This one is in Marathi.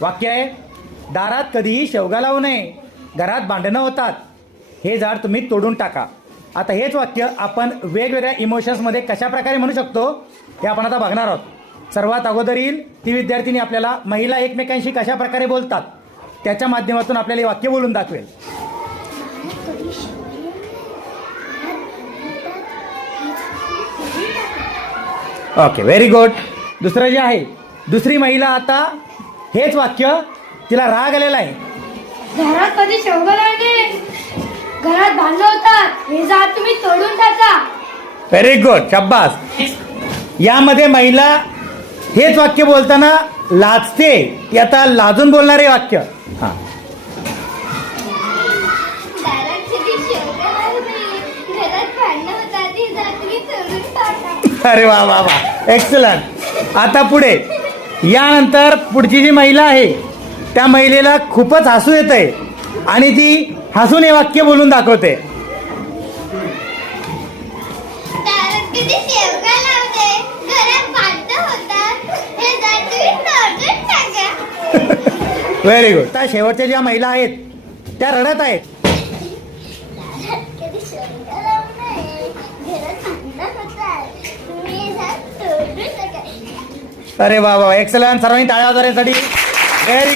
वाक्य आहे, दारात कधीही शेवगा लावू नये, घरात भांडणं होतात, हे झाड तुम्ही तोडून टाका. आता हेच वाक्य आपण वेगवेगळ्या इमोशन्समध्ये कशा प्रकारे म्हणू शकतो हे आपण आता बघणार आहोत. सर्वात अगोदर येईल ती विद्यार्थिनी आपल्याला महिला एकमेकांशी कशा प्रकारे बोलतात त्याच्या माध्यमातून आपल्याला हे वाक्य बोलून दाखवेल. Okay, very good. दुसरं जे आहे, दुसरी महिला आता हेच वाक्य, तिला राग आलेला आहे. घरात कधी शेवगा लावणे, घरात भांडण होतात, हे झाड तुम्ही तोडून टाका. व्हेरी गुड, शाब्बास. यामध्ये महिला हेच वाक्य बोलताना लाजते, ती आता लाजून बोलणारे वाक्य. हा, दारात कधी शेवगा लावणे, घरात भांडण होतात, हे झाड तुम्ही तोडून टाका. अरे वा वा वा, एक्सलंट. आता पुढे, यानंतर पुढची जी महिला आहे त्या महिलेला खूपच हसू येत आहे आणि ती हसून हे वाक्य बोलून दाखवते. दारात कधी शेवगा लावणे, घरात भांडण होतात, हे झाड तुम्ही तोडून टाका. Very good. त्या शेवटच्या ज्या महिला आहेत त्या रडत आहेत. कधी शेवगा लावणे, घरात भांडण होतात, तुम्ही हे झाड तोडून टाका. अरे वा वा, एक्सलंट. सर्वांनी टाळ्या वाजवण्यासाठी. व्हेरी